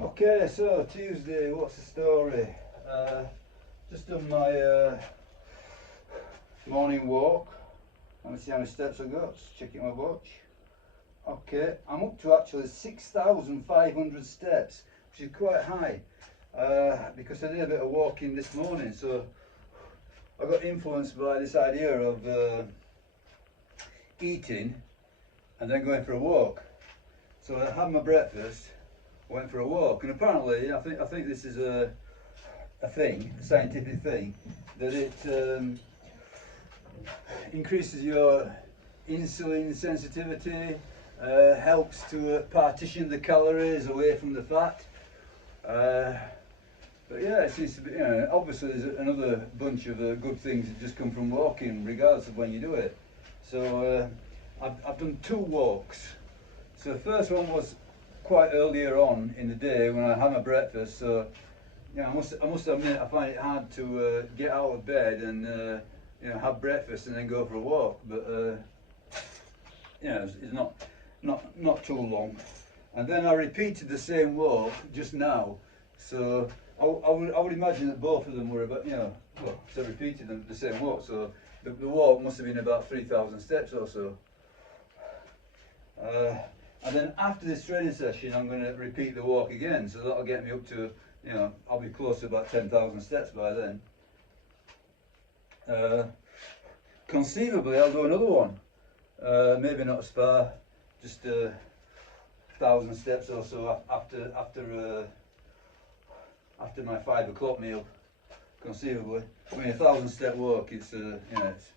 Okay, so Tuesday, what's the story? Just done my morning walk. Let me see how many steps I got. Just checking my watch. Okay, I'm up to actually 6,500 steps, which is quite high because I did a bit of walking this morning. So I got influenced by this idea of eating and then going for a walk. So I had my breakfast, went for a walk, and apparently I think this is a thing, a scientific thing, that it increases your insulin sensitivity, helps to partition the calories away from the fat. But yeah, it seems to be, obviously there's another bunch of good things that just come from walking, regardless of when you do it. So I've done 2 walks. So the first one was quite earlier on in the day when I had my breakfast. So I must admit I find it hard to get out of bed and have breakfast and then go for a walk. But it's not too long. And then I repeated the same walk just now. So I would imagine that both of them were about, so repeated the same walk. So the walk must have been about 3,000 steps or so. And then after this training session, I'm going to repeat the walk again. So that'll get me up to, I'll be close to about 10,000 steps by then. Conceivably, I'll do another one. Maybe not as far, just 1,000 steps or so after my 5 o'clock meal. Conceivably, I mean 1,000 step walk. It's it's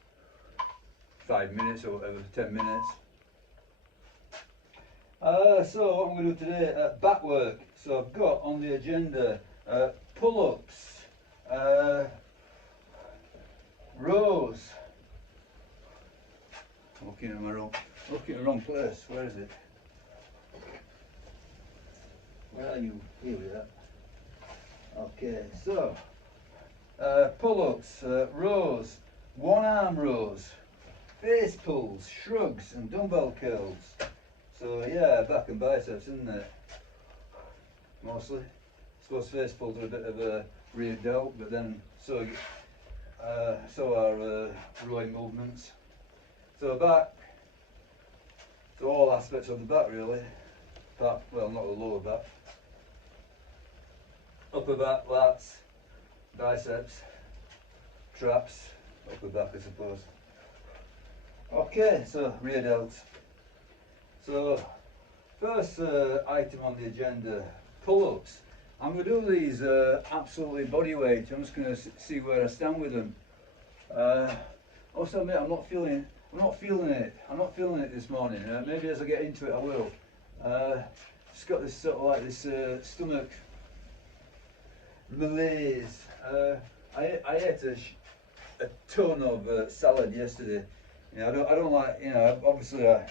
5 minutes or whatever, 10 minutes. So what I'm going to do today, back work. So I've got on the agenda pull-ups, rows. I'm looking in the wrong place. Where is it? Where are you? Here we are. Okay, so pull-ups, rows, one-arm rows, face pulls, shrugs, and dumbbell curls. So yeah, back and biceps, isn't it? Mostly. I suppose face pulls are a bit of a rear delt, but then so are rowing movements. So back, so all aspects of the back really. Back, well, not the lower back. Upper back, lats, biceps, traps, upper back I suppose. Okay, so rear delts. So first item on the agenda, pull-ups. I'm going to do these absolutely body weight. I'm just going to see where I stand with them. Also admit I'm not feeling it this morning. Maybe as I get into it I will. Just got this sort of like this stomach malaise. I ate a ton of salad yesterday. I don't like, obviously I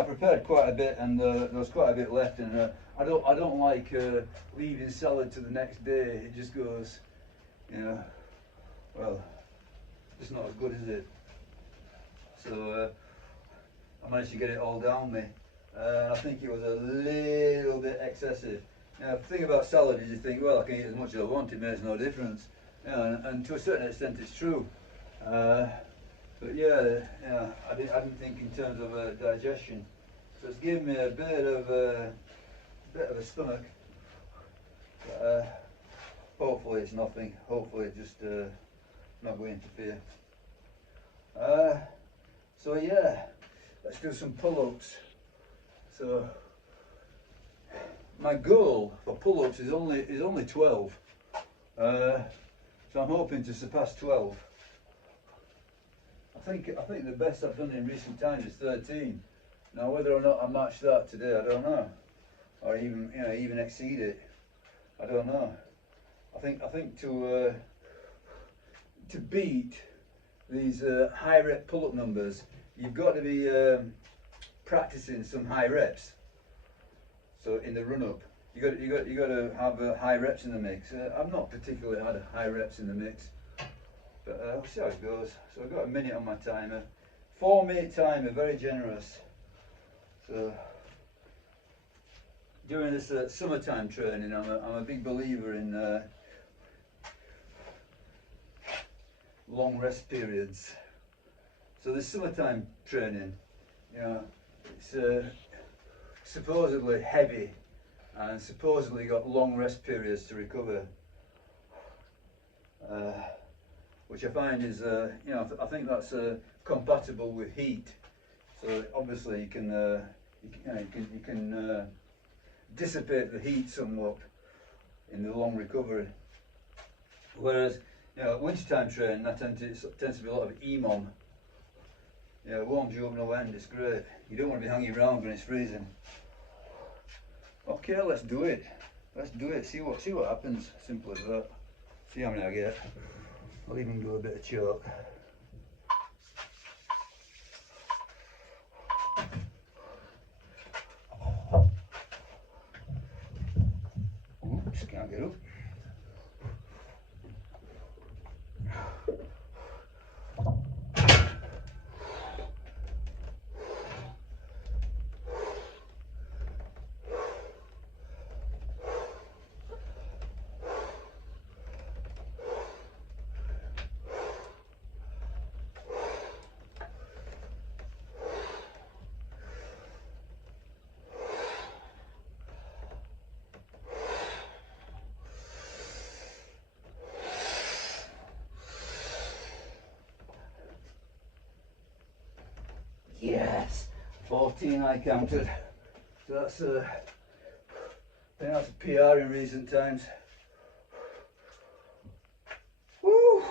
prepared quite a bit, and there was quite a bit left, and I don't like leaving salad to the next day. It just goes, well, it's not as good, is it? So I managed to get it all down me. I think it was a little bit excessive. The thing about salad is you think, well, I can eat as much as I want, it makes no difference. And to a certain extent it's true. But yeah, I didn't think in terms of digestion. So it's given me a bit of a stomach. But, hopefully it's nothing. Hopefully it just not going to interfere. So yeah, let's do some pull-ups. So my goal for pull-ups is only 12. So I'm hoping to surpass 12. I think the best I've done in recent times is 13. Now whether or not I match that today, I don't know, or even exceed it, I don't know. I think to beat these high rep pull-up numbers, you've got to be practicing some high reps. So in the run-up, you got to have high reps in the mix. I've not particularly had high reps in the mix. But we'll see how it goes. So I've got a minute on my timer. 4-minute timer, very generous. So during this summertime training, I'm a big believer in long rest periods. So this summertime training, you know, it's supposedly heavy and supposedly got long rest periods to recover, which I find is, you know, I think that's compatible with heat. So obviously you can dissipate the heat somewhat in the long recovery. Whereas, you know, wintertime training, that tends to be a lot of EMOM. Yeah, it warms you up no end, it's great. You don't want to be hanging around when it's freezing. Okay, let's do it. Let's do it, see what happens. Simple as that. See how many I get. I'll even do a bit of chalk. Oops, can't get up. Yes, 14 I counted. So that's I think that's a PR in recent times. Woo!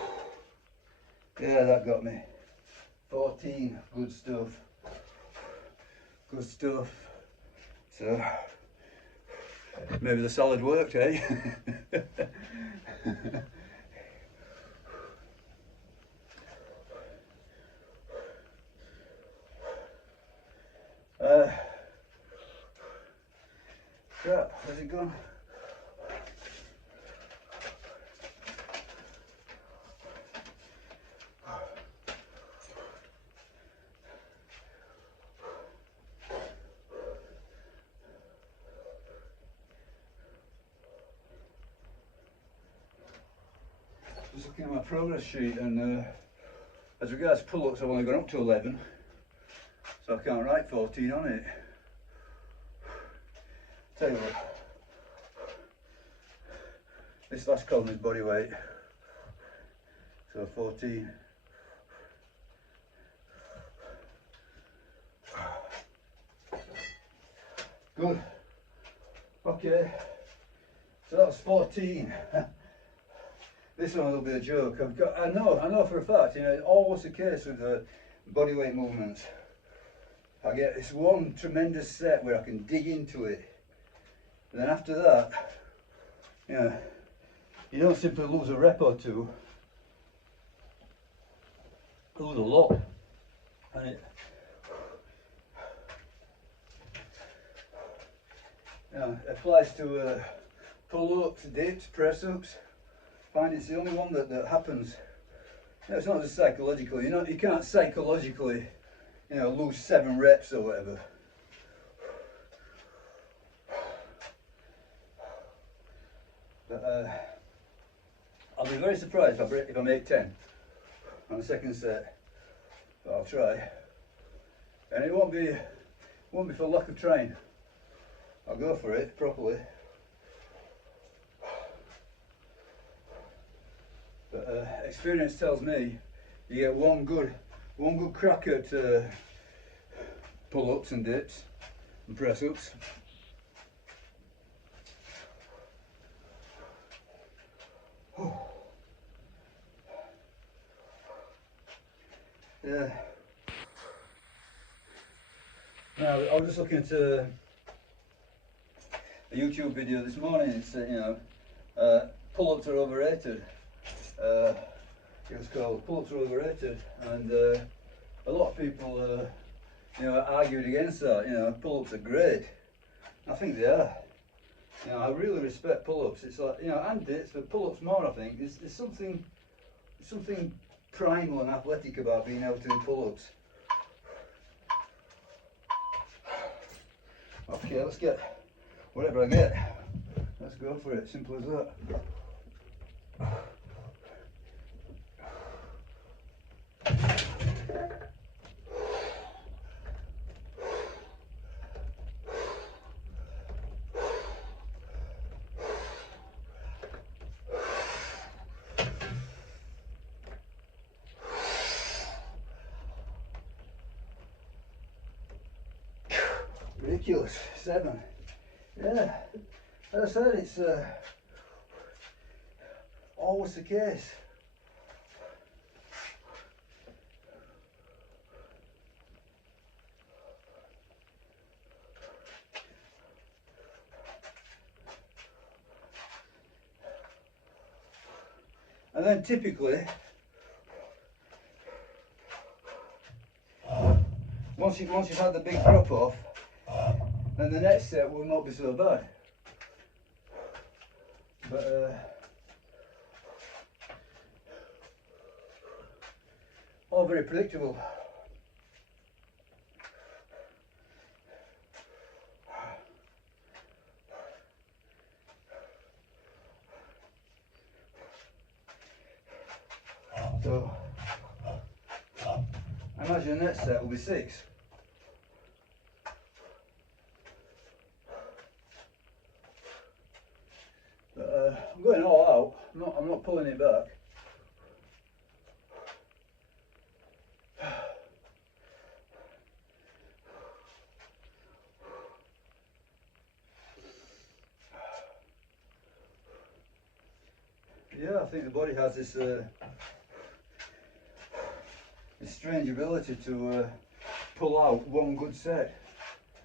Yeah, that got me. 14, good stuff. Good stuff. So maybe the salad worked, eh? Crap, where's it gone? Just looking at my progress sheet, and as regards pull-ups, I've only gone up to 11, so I can't write 14 on it. Tell you what, this last column is body weight, so 14. Good. Okay, so that was 14. This one will be a joke. I know for a fact, you know, it's always the case with the body weight movements. I get this one tremendous set where I can dig into it. And then after that, you know, you don't simply lose a rep or two, you lose a lot. And it, you know, applies to pull-ups, dips, press-ups. I find it's the only one that happens. You know, it's not just psychological. You can't psychologically, you know, lose 7 reps or whatever. But I'll be very surprised if I make 10 on the second set. But I'll try, and it won't be for lack of trying. I'll go for it properly. But experience tells me you get one good crack at pull-ups and dips and press-ups. Yeah. Now I was just looking at a YouTube video this morning. It's you know, pull-ups are overrated. It was called "Pull-ups are overrated," and a lot of people, you know, argued against that. You know, pull-ups are great. I think they are. You know, I really respect pull-ups. It's like, you know, and dips, but pull-ups more. I think there's something primal and athletic about being able to do pull-ups. Okay, let's get whatever I get, let's go for it, simple as that. Ridiculous, 7. Yeah, as I said, it's always the case. And then typically, once you've had the big drop off, then the next set will not be so bad. But all very predictable. So I imagine the next set will be 6. But I'm going all out. I'm not pulling it back. Yeah, I think the body has this this strange ability to pull out one good set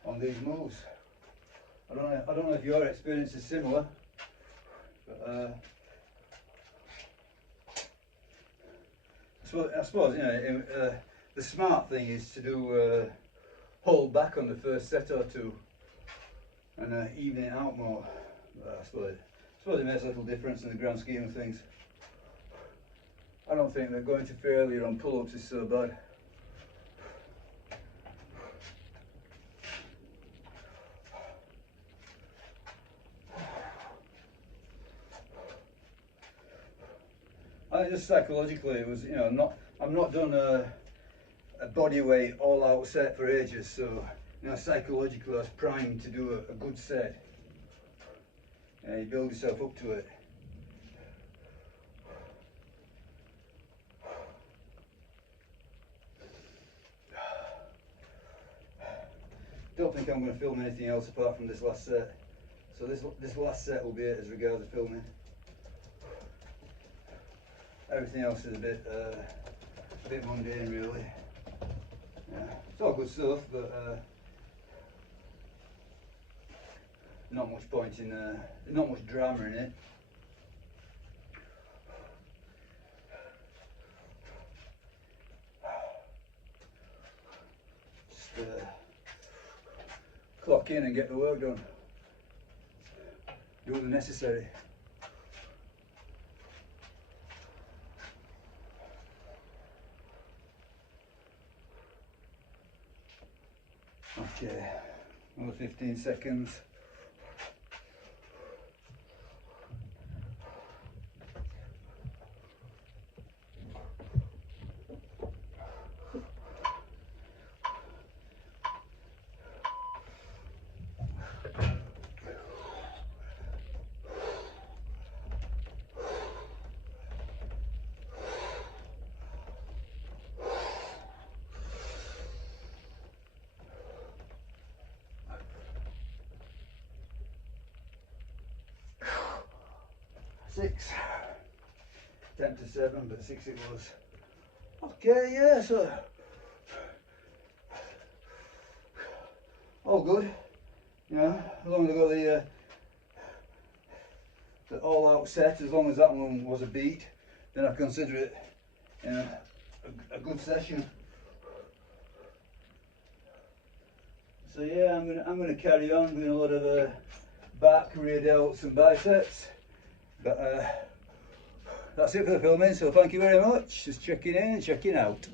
on these moves. I don't know if your experience is similar, but I suppose you know the smart thing is to do hold back on the first set or two and even it out more. But I suppose it makes a little difference in the grand scheme of things. I don't think that going to failure on pull-ups is so bad. I think just psychologically it was, you know, I'm not done a body weight all out set for ages, so you know, psychologically I was primed to do a good set. You build yourself up to it. Don't think I'm going to film anything else apart from this last set. So this last set will be it as regards to filming. Everything else is a bit mundane, really. Yeah, it's all good stuff, but not much point in, not much drama in it. Just clock in and get the work done. Do the necessary. Okay, another 15 seconds. Six. 10 to 7, but 6 it was. Okay, yeah, so all good. You know, as long as I got the all-out set, as long as that one was a beat, then I consider it, you know, a good session. So yeah, I'm gonna carry on doing a lot of back, rear delts, and biceps. But that's it for the filming, so thank you very much. Just checking in and checking out.